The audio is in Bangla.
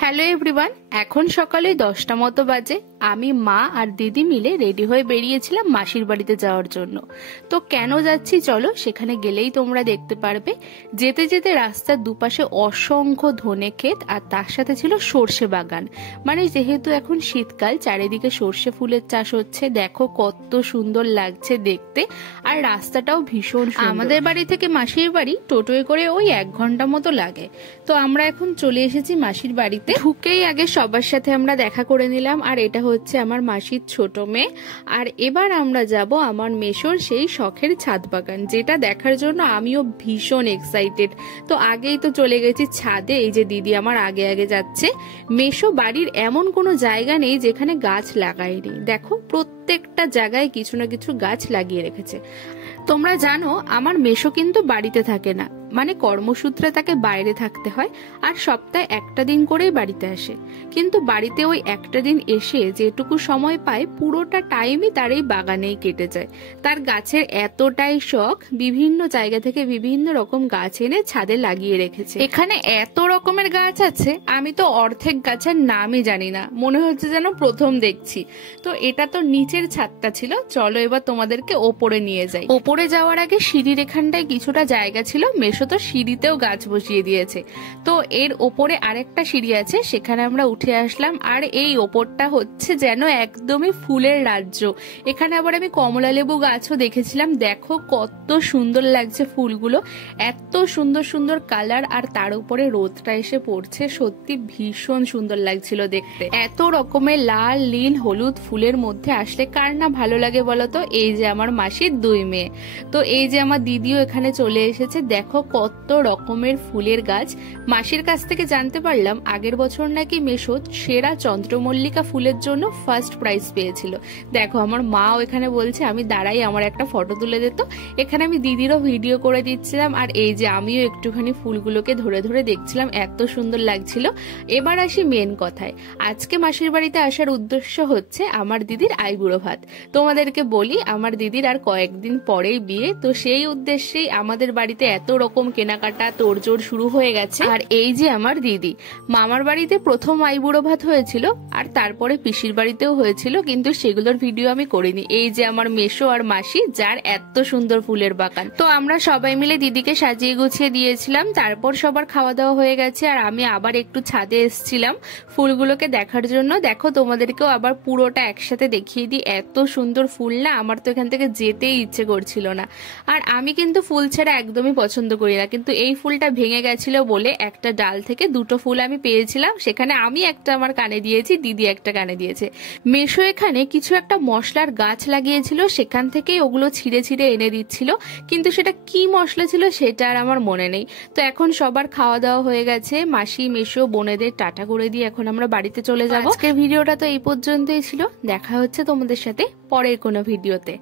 হ্যালো এভরিওয়ান, এখন সকালে 10টা মতো বাজে। আমি, মা আর দিদি মিলে রেডি হয়ে বেরিয়েছিলাম মাসির বাড়িতে যাওয়ার জন্য। তো কেন যাচ্ছি চলো সেখানে গেলেই তোমরা দেখতে পারবে। যেতে যেতে রাস্তার দুপাশে অসংখ্য ধনে ক্ষেত আর তার সাথে ছিল সর্ষে বাগান। মানে যেহেতু এখন শীতকাল, চারিদিকে সর্ষে ফুলের চাষ হচ্ছে। দেখো কত সুন্দর লাগছে দেখতে, আর রাস্তাটাও ভীষণ সুন্দর। আমাদের বাড়ি থেকে মাসির বাড়ি টোটোয় করে ওই 1 ঘন্টা মতো লাগে। তো আমরা এখন চলে এসেছি মাসির বাড়িতে। ঢুকেই আগে সবার সাথে আমরা দেখা করে নিলাম, আর এটা হচ্ছে আমার মাসির ছোট মেয়ে। আর এবার আমরা যাব আমার মেশোর সেই শখের ছাদ বাগান, যেটা দেখার জন্য আমিও ভীষণ এক্সাইটেড। তো আগেই তো চলে গেছি ছাদে, এই যে দিদি আমার আগে আগে যাচ্ছে। মেশো বাড়ির এমন কোনো জায়গা নেই যেখানে গাছ লাগায়নি। দেখো প্রত্যেকটা জায়গায় কিছু না কিছু গাছ লাগিয়ে রেখেছে। তোমরা জানো আমার মেশো কিন্তু বাড়িতে থাকে না, মানে কর্মসূত্রে তাকে বাইরে থাকতে হয়, আর সপ্তাহে একটা দিন করেই বাড়িতে আসে। কিন্তু বাড়িতে ওই একটা দিন এসে যেটুকু সময় পায় পুরোটা টাইমই তার এই বাগানেই কেটে যায়। তার গাছের এতটাই শখ, বিভিন্ন জায়গা থেকে বিভিন্ন রকম গাছ এনে ছাদে লাগিয়ে রেখেছে। এখানে এত রকমের গাছ আছে, আমি তো অর্ধেক গাছের নামই জানি না, মনে হচ্ছে যেন প্রথম দেখছি। তো এটা তো নিচের ছাদটা ছিল, চলো এবার তোমাদেরকে ওপরে নিয়ে যাই। ওপরে যাওয়ার আগে সিঁড়ির এখানটায় কিছুটা জায়গা ছিল, মেশো তো সিঁড়িতেও গাছ বসিয়ে দিয়েছে। তো এর ওপরে আরেকটা সিঁড়ি আছে, সেখানে আমরা উঠে আসলাম। আর এই ওপরটা হচ্ছে যেন একদমই ফুলের রাজ্য। এখানে আবার আমি কমলা লেবু গাছও দেখেছিলাম। দেখো কত সুন্দর লাগছে ফুলগুলো, এত সুন্দর সুন্দর কালার, আর তার উপরে রোদটা এসে পড়ছে, সত্যি ভীষণ সুন্দর লাগছিল দেখতে। এত রকমের লাল, নীল, হলুদ ফুলের মধ্যে আসলে কার না ভালো লাগে বলতো? এই যে আমার মাসির 2 মেয়ে। তো এই যে আমার দিদিও এখানে চলে এসেছে। দেখো কত রকমের ফুলের গাছ। মাসির কাছ থেকে জানতে পারলাম আগের বছর নাকি মেশো সেরা চন্দ্রমল্লিকা ফুলের জন্য ফার্স্ট প্রাইজ পেয়েছিল। দেখো আমার মাও এখানে বলছে আমি দাঁড়াই, আমার একটা ফটো তুলে দিত। এখানে আমি দিদিরও ভিডিও করে দিচ্ছিলাম, আর এই যে আমিও একটুখানি ফুলগুলোকে ধরে ধরে দেখছিলাম, এত সুন্দর লাগছিল। এবার আসি মেন কথায়। আজকে মাসির বাড়িতে আসার উদ্দেশ্য হচ্ছে আমার দিদির আইবুড়ো ভাত। তোমাদেরকে বলি আমার দিদির আর কয়েকদিন পরেই বিয়ে, তো সেই উদ্দেশ্যেই আমাদের বাড়িতে এত রকম কেনাকাটা তোড়জোড় শুরু হয়ে গেছে। আর এই যে আমার দিদি, মামার বাড়িতে প্রথম আইবুড়ো ভাত হয়েছিল, আর তারপরে পিসির বাড়িতেও হয়েছিল, কিন্তু সেগুলোর ভিডিও আমি করিনি। এই যে আমার মেশো আর মাসি, যার এত সুন্দর ফুলের বাগান। তো আমরা সবাই মিলে দিদিকে সাজিয়ে গুছিয়ে দিয়েছিলাম। তারপর সবার খাওয়া দাওয়া হয়ে গেছে, আর আমি আবার একটু ছাদে এসেছিলাম ফুলগুলোকে দেখার জন্য। দেখো তোমাদেরকেও আবার পুরোটা একসাথে দেখিয়ে দিই। এত সুন্দর ফুল না, আমার তো এখান থেকে যেতেই ইচ্ছে করছিল না। আর আমি কিন্তু ফুল ছাড়া একদমই পছন্দ করি না, কিন্তু এই ফুলটা ভেঙে গেছিল বলে একটা ডাল থেকে 2টো ফুল আমি পেয়েছিলাম। সেখানে আমি একটা আমার কানে দিয়েছি, দিদি একটা কানে দিয়েছে। মেশো এখানে কিছু একটা মশলার গাছ লাগিয়েছিল, সেখান থেকেই ওগুলো ছিঁড়ে ছিঁড়ে এনে দিচ্ছিল, কিন্তু সেটা কি মশলা ছিল সেটা আর আমার মনে নেই। তো এখন সবার খাওয়া দাওয়া হয়ে গেছে, মাসি মেশো বোনেদের টাটা করে দিয়ে এখন আমরা বাড়িতে চলে যাবো। আজকের ভিডিওটা তো এই পর্যন্তই ছিল। দেখা হচ্ছে তোমাদের সাথে পরের কোনো ভিডিওতে।